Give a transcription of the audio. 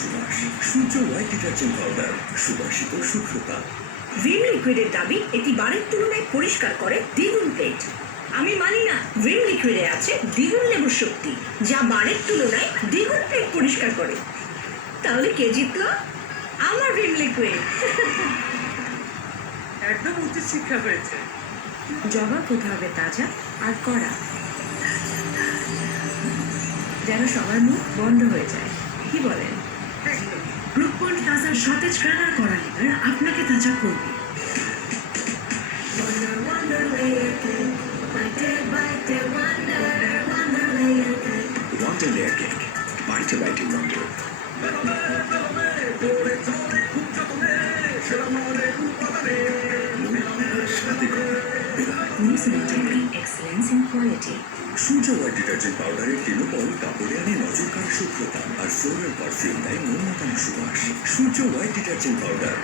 সুবাস। সূর্য white detergent powder, সুবাসিত শুভ্রতা। ভিম লিকুইডের দাবি এটি বারের তুলনায় পরিষ্কার করে দ্বিগুণ প্লেট। আমি মানি না ভিম লিকুইডে আছে দ্বিগুণ লেবুর শক্তি, যা বারের তুলনায় দ্বিগুণ প্লেট পরিষ্কার করে। তাহলে কে জিতলো? আমার ভিম লিকুইড। একদম উচিত শিক্ষা হয়েছে। জবাব হতে হবে তাজা আর কড়া, যেন সবার মুখ বন্ধ হয়ে যায়। কি বলেন? গ্লুকন তাজা সতেজ গ্রানার কড়া লিভার আপনাকে তাজা করবে। ওয়ান্ডার লেয়ার কেক, বাইটে বাইটে wonder. Excellence in quality. Surya white detergent পাউডারের টেনোপল কাপড়ে আনে নজরকাড়া শুভ্রতা, আর ফ্লোরাল পারফিউম দেয় মনমতানো সুবাস। সূর্য হোয়াইট ডিটারজেন্ট পাউডার।